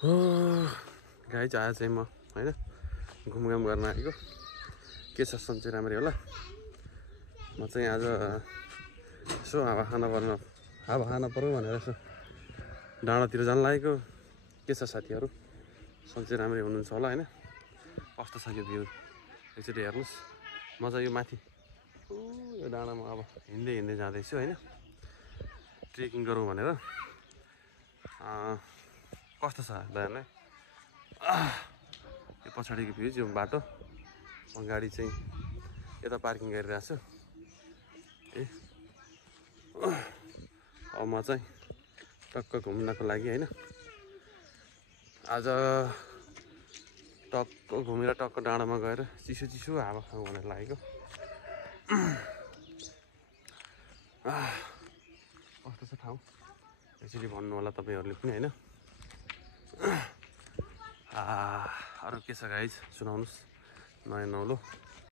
Guys आज चाहिँ म होइन घुमघाम गर्न आएको के छ सन्चै राम्रै होला। म चाहिँ आज यसो हावा खान पऱ्यो भनेर यसो डाँडातिर जान लागेको। के छ साथीहरू, सन्चै राम्रै हुनुहुन्छ होला होइन। कस्तो छ यो भ्यू एकचोटि हेर्नुहोस्। म चाहिँ यो माथि यो डाँडामा अब हिँड्दै जाँदैछु होइन, ट्रेकिङ गरौँ भनेर। कस्तो छ दान है, यो पछाडिको भ्यू यो बाटो। म गाडी चाहिँ यता पार्किङ गरिरहेको छु। अब म चाहिँ टक्क घुम्नको लागि होइन आज टक्क घुमेर टक्क डाँडामा गएर चिसो हावा खाउँ भनेर लागेको। कस्तो छ ठाउँ एक्चुअली भन्नु होला तपाईँहरूले पनि होइन। अरू के छ गाइज सुनाउनुहोस् नयाँ नौलो।